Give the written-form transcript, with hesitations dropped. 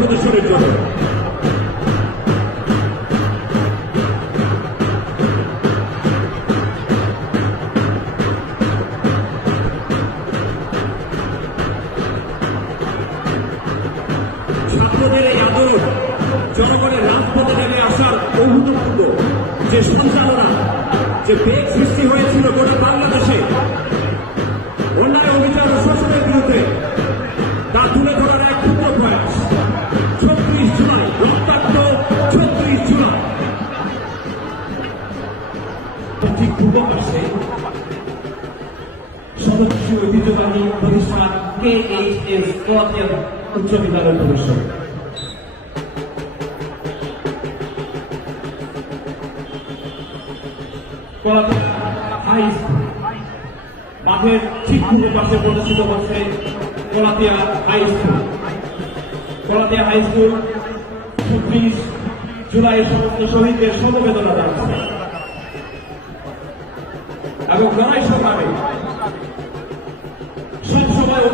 প্রদর্শনের জন্য। ছাত্রদের এই আন্দোলন জনগণের রাজপথে নেমে আসার অভূতপূর্ব যে সঞ্চালনা, যে বেগ সৃষ্টি হয়েছিল গোটা বাংলাদেশে অন্যায় অভিযান ও শোষণের বিরুদ্ধে, তা তুলে ধরার এক ক্ষুদ্র প্রয়াস। 36 জুলাই, রক্তাক্ত 36 জুলাই। ঠিক পূর্ব পাশে সদস্য ঐতিহ্যবাহী প্রতিষ্ঠান KHS কোয়ালিয়া উচ্চ বিদ্যালয় প্রদর্শন। হাই স্কুল মাঠের ঠিক পূর্ব পাশে প্রদর্শিত হচ্ছে Kalatiya high school. Kalatiya high school 36 জুলাই সমস্ত শহীদদের সমবেদনা জানাচ্ছে এবং লড়াই সংগ্রামে সবসময়